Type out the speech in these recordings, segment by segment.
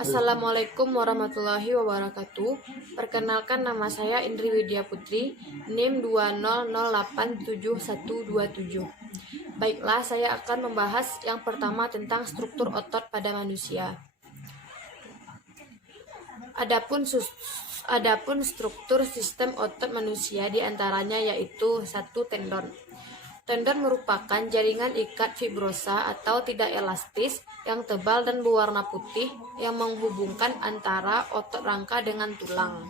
Assalamualaikum warahmatullahi wabarakatuh. Perkenalkan, nama saya Indri Widya Putri, NIM 200877127. Baiklah, saya akan membahas yang pertama tentang struktur otot pada manusia. Adapun struktur sistem otot manusia diantaranya yaitu 1. Tendon. Tendon merupakan jaringan ikat fibrosa atau tidak elastis yang tebal dan berwarna putih yang menghubungkan antara otot rangka dengan tulang.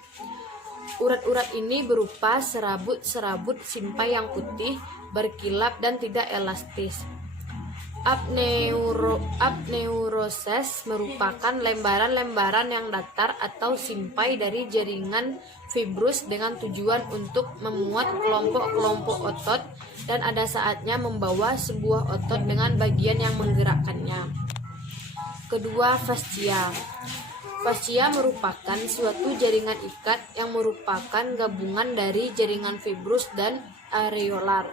Urat-urat ini berupa serabut-serabut simpai yang putih, berkilap dan tidak elastis. Apneuroses merupakan lembaran-lembaran yang datar atau simpai dari jaringan fibrus dengan tujuan untuk memuat kelompok-kelompok otot dan ada saatnya membawa sebuah otot dengan bagian yang menggerakkannya. Kedua, fascia. Fascia merupakan suatu jaringan ikat yang merupakan gabungan dari jaringan fibrus dan areolar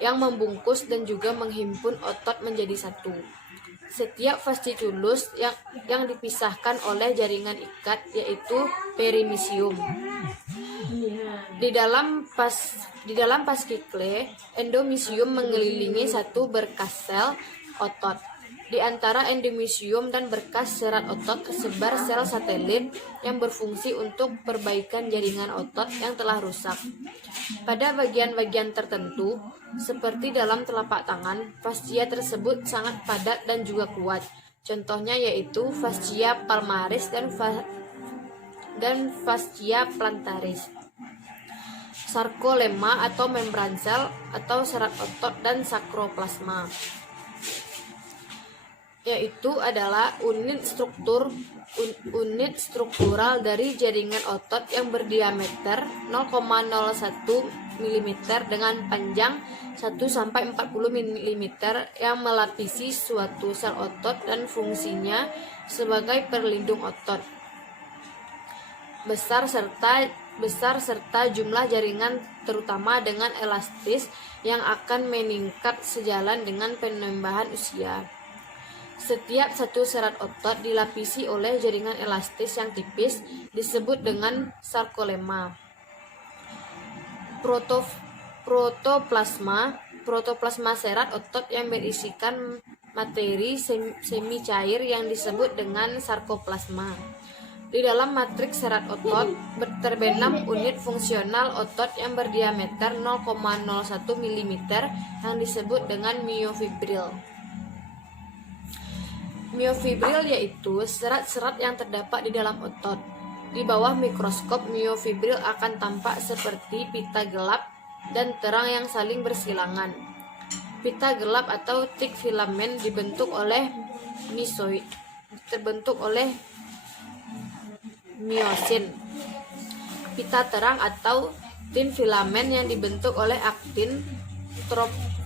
yang membungkus dan juga menghimpun otot menjadi satu. Setiap fasciculus yang dipisahkan oleh jaringan ikat yaitu perimysium. Di dalam fascicle, endomysium mengelilingi satu berkas sel otot. Di antara endomysium dan berkas serat otot tersebar sel satelit yang berfungsi untuk perbaikan jaringan otot yang telah rusak. Pada bagian-bagian tertentu, seperti dalam telapak tangan, fascia tersebut sangat padat dan juga kuat. Contohnya yaitu fascia palmaris dan fascia plantaris. Sarkolemma atau membran sel atau serat otot dan sakroplasma yaitu adalah unit struktural dari jaringan otot yang berdiameter 0,01 mm dengan panjang 1-40 mm yang melapisi suatu sel otot dan fungsinya sebagai pelindung otot. Besar serta jumlah jaringan terutama dengan elastis yang akan meningkat sejalan dengan penambahan usia. Setiap satu serat otot dilapisi oleh jaringan elastis yang tipis disebut dengan sarkolemma. Protoplasma serat otot yang berisikan materi semi cair yang disebut dengan sarkoplasma. Di dalam matriks serat otot terbenam unit fungsional otot yang berdiameter 0,01 mm yang disebut dengan myofibril. Myofibril yaitu serat-serat yang terdapat di dalam otot. Di bawah mikroskop, myofibril akan tampak seperti pita gelap dan terang yang saling bersilangan. Pita gelap atau thick filament terbentuk oleh myosin. Pita terang atau thin filament yang dibentuk oleh aktin,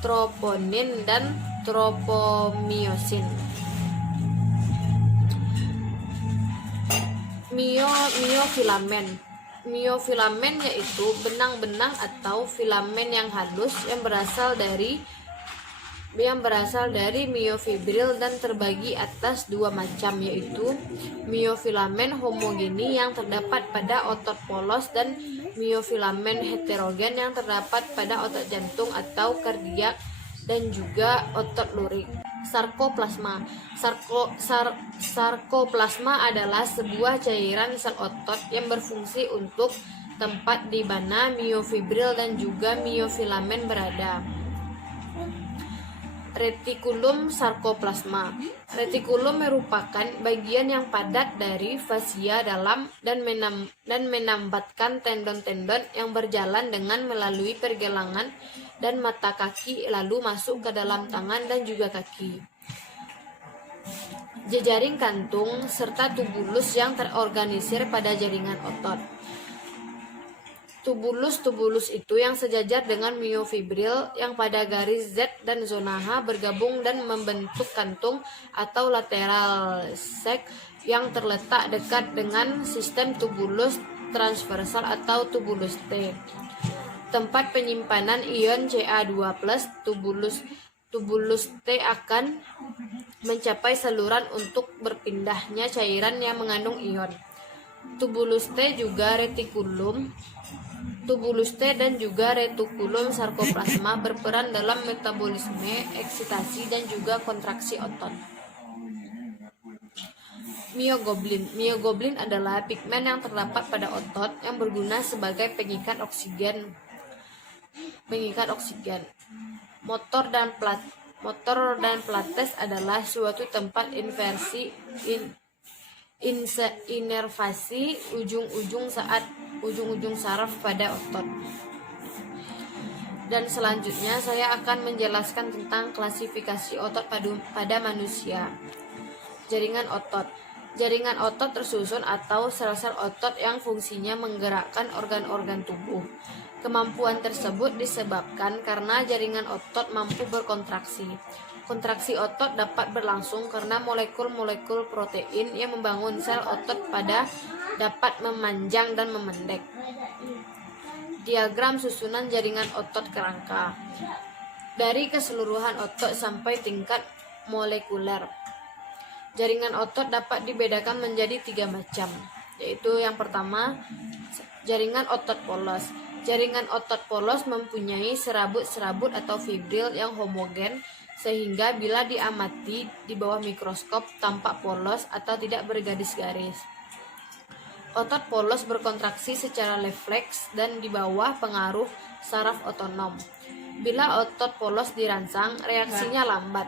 troponin dan tropomyosin. Miofilament yaitu benang-benang atau filamen yang halus yang berasal dari myofibril dan terbagi atas dua macam, yaitu myofilamen homogeni yang terdapat pada otot polos dan myofilamen heterogen yang terdapat pada otot jantung atau kardiak dan juga otot lurik. Sarkoplasma. Sarkoplasma adalah sebuah cairan sel otot yang berfungsi untuk tempat di mana myofibril dan juga myofilamen berada. Retikulum sarkoplasma. Retikulum merupakan bagian yang padat dari fascia dalam dan menambatkan tendon-tendon yang berjalan dengan melalui pergelangan dan mata kaki lalu masuk ke dalam tangan dan juga kaki. Jejaring kantung serta tubulus yang terorganisir pada jaringan otot. Tubulus itu yang sejajar dengan myofibril yang pada garis Z dan zona H bergabung dan membentuk kantung atau lateral sac yang terletak dekat dengan sistem tubulus transversal atau tubulus T. Tempat penyimpanan ion Ca2+, tubulus tubulus T akan mencapai saluran untuk berpindahnya cairan yang mengandung ion. Tubulus T dan juga retikulum sarkoplasma berperan dalam metabolisme, eksitasi, dan juga kontraksi otot. Mioglobin adalah pigmen yang terdapat pada otot yang berguna sebagai pengikat oksigen. Motor dan pilates adalah suatu tempat inervasi ujung-ujung saraf pada otot. Dan selanjutnya saya akan menjelaskan tentang klasifikasi otot pada manusia. Jaringan otot tersusun atau sel-sel otot yang fungsinya menggerakkan organ-organ tubuh. Kemampuan tersebut disebabkan karena jaringan otot mampu berkontraksi. Kontraksi otot dapat berlangsung karena molekul-molekul protein yang membangun sel otot dapat memanjang dan memendek. Diagram susunan jaringan otot kerangka. Dari keseluruhan otot sampai tingkat molekuler. Jaringan otot dapat dibedakan menjadi 3 macam, yaitu yang pertama, jaringan otot polos. Jaringan otot polos mempunyai serabut-serabut atau fibril yang homogen sehingga bila diamati di bawah mikroskop tampak polos atau tidak bergaris-garis. Otot polos berkontraksi secara refleks dan di bawah pengaruh saraf otonom. Bila otot polos dirangsang, reaksinya lambat.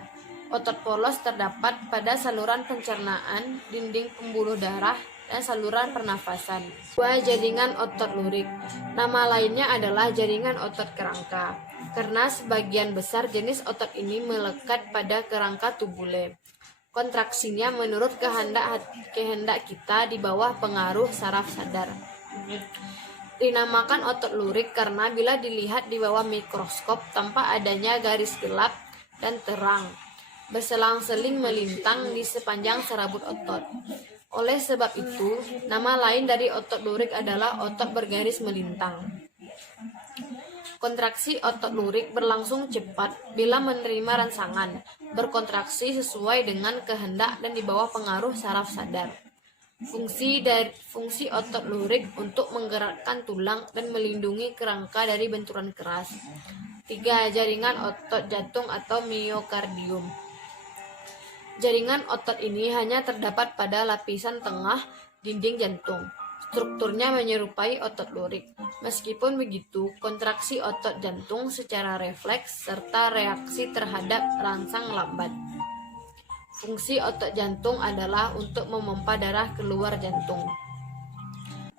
Otot polos terdapat pada saluran pencernaan, dinding pembuluh darah, dan saluran pernafasan. Jaringan otot lurik. Nama lainnya adalah jaringan otot kerangka, karena sebagian besar jenis otot ini melekat pada kerangka tubule. Kontraksinya menurut kehendak kita di bawah pengaruh saraf sadar. Dinamakan otot lurik karena bila dilihat di bawah mikroskop tampak adanya garis gelap dan terang, berselang-seling melintang di sepanjang serabut otot. Oleh sebab itu, nama lain dari otot lurik adalah otot bergaris melintang. Kontraksi otot lurik berlangsung cepat bila menerima rangsangan, berkontraksi sesuai dengan kehendak dan di bawah pengaruh saraf sadar. Fungsi otot lurik untuk menggerakkan tulang dan melindungi kerangka dari benturan keras. 3. Jaringan otot jantung atau miokardium. Jaringan otot ini hanya terdapat pada lapisan tengah dinding jantung. Strukturnya menyerupai otot lurik. Meskipun begitu, kontraksi otot jantung secara refleks serta reaksi terhadap rangsang lambat. Fungsi otot jantung adalah untuk memompa darah keluar jantung.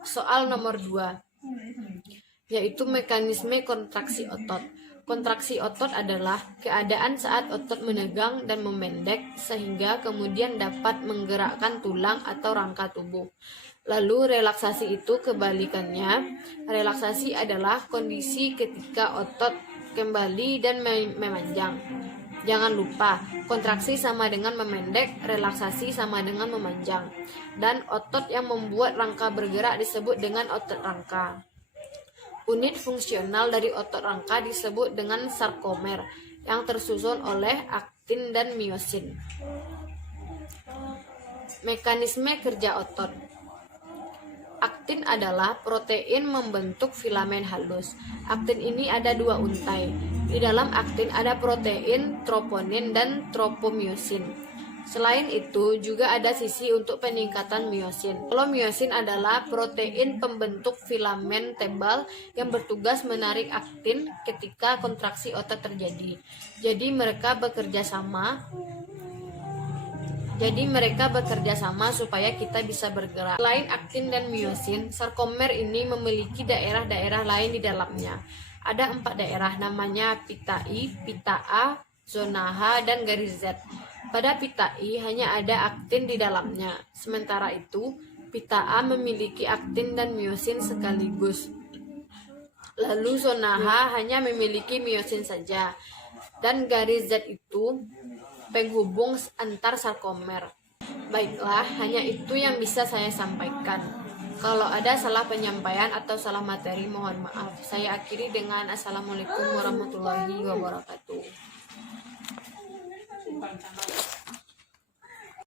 Soal nomor 2, yaitu mekanisme kontraksi otot. Kontraksi otot adalah keadaan saat otot menegang dan memendek sehingga kemudian dapat menggerakkan tulang atau rangka tubuh. Lalu relaksasi itu kebalikannya. Relaksasi adalah kondisi ketika otot kembali dan memanjang. Jangan lupa, kontraksi sama dengan memendek, relaksasi sama dengan memanjang. Dan otot yang membuat rangka bergerak disebut dengan otot rangka. Unit fungsional dari otot rangka disebut dengan sarkomer yang tersusun oleh aktin dan miosin. Mekanisme kerja otot. Aktin adalah protein membentuk filamen halus. Aktin ini ada 2 untai. Di dalam aktin ada protein, troponin, dan tropomyosin. Selain itu, juga ada sisi untuk peningkatan miosin. Kalau miosin adalah protein pembentuk filamen tebal yang bertugas menarik aktin ketika kontraksi otot terjadi. Jadi mereka bekerja sama supaya kita bisa bergerak. Selain aktin dan miosin, sarkomer ini memiliki daerah-daerah lain di dalamnya. Ada 4 daerah, namanya pita I, pita A, zona H, dan garis Z. Pada pita I hanya ada aktin di dalamnya, sementara itu pita A memiliki aktin dan miosin sekaligus. Lalu zona H hanya memiliki miosin saja, dan garis Z itu penghubung antar sarkomer. Baiklah, hanya itu yang bisa saya sampaikan. Kalau ada salah penyampaian atau salah materi, mohon maaf. Saya akhiri dengan Assalamualaikum warahmatullahi wabarakatuh.